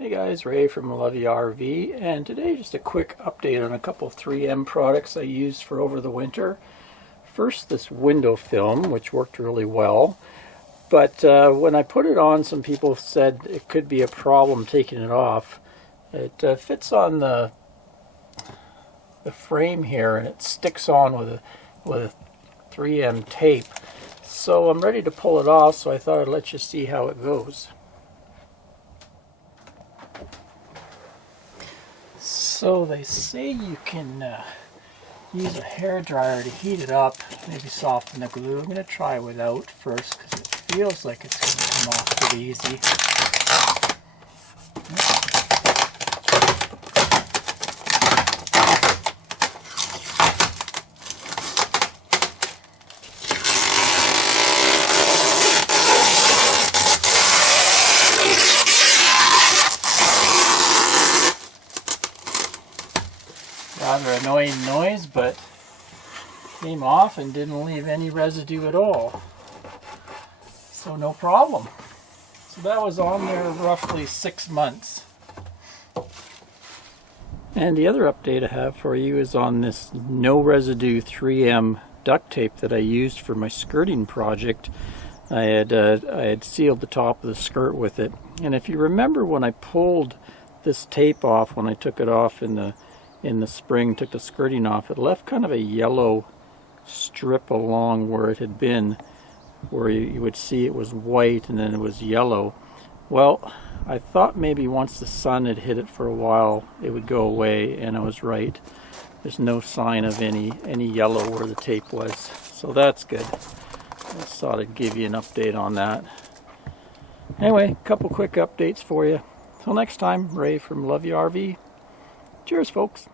Hey guys, Ray from Love You RV, and today just a quick update on a couple 3M products I used for over the winter. First, this window film, which worked really well, but when I put it on, some people said it could be a problem taking it off. It fits on the frame here, and it sticks on with a 3M tape. So I'm ready to pull it off, so I thought I'd let you see how it goes. So they say you can use a hair dryer to heat it up, maybe soften the glue. I'm going to try without first because it feels like it's going to come off pretty easy. Rather annoying noise, but came off and didn't leave any residue at all. So no problem. So that was on there roughly 6 months. And the other update I have for you is on this no residue 3M duct tape that I used for my skirting project. I had sealed the top of the skirt with it. And if you remember when I pulled this tape off, when I took it off in the spring, took the skirting off, it left kind of a yellow strip along where it had been, where you would see it was white and then it was yellow. Well, I thought maybe once the sun had hit it for a while it would go away, and I was right. There's no sign of any yellow where the tape was, so that's good. I just thought I'd give you an update on that. Anyway, a couple quick updates for you. Till next time, Ray from Love You RV. Cheers, folks.